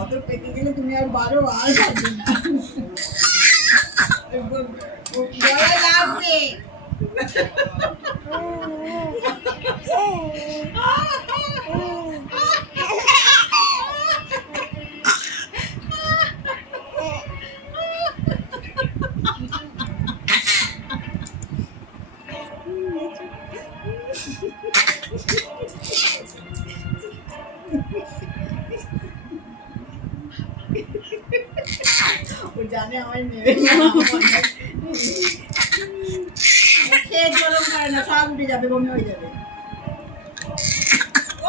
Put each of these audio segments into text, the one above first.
অত পেকে গেলে তুমি আর বারো আর পারবে না। গলা লাগবে। ও জানে আমার নেবে না, খেয়ে গরম করে না, সব উঠে যাবে, বমি হয়ে যাবে।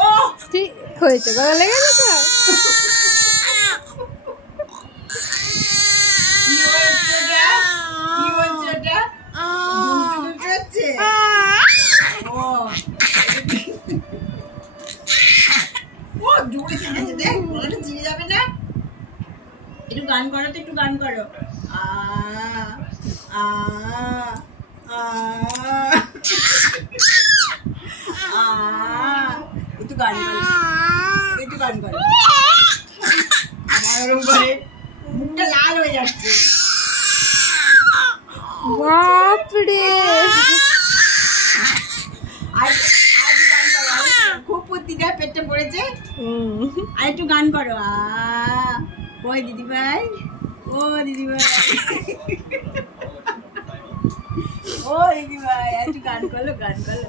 ও ঠিক হয়েছে, গলা লেগে গেছে। একটু গান করো তো, একটু গান করো। একটু গান করো, একটু গান করো। আমার উপরে মুখটা লাল হয়ে যাচ্ছে। বাপরে, খুব প্রতিটা পেটে পড়েছে। আর একটু গান করো। ওই দিদি ভাই, ও দিদি ভাই, ও দিদি ভাই, একটু গান করলো, গান করলো।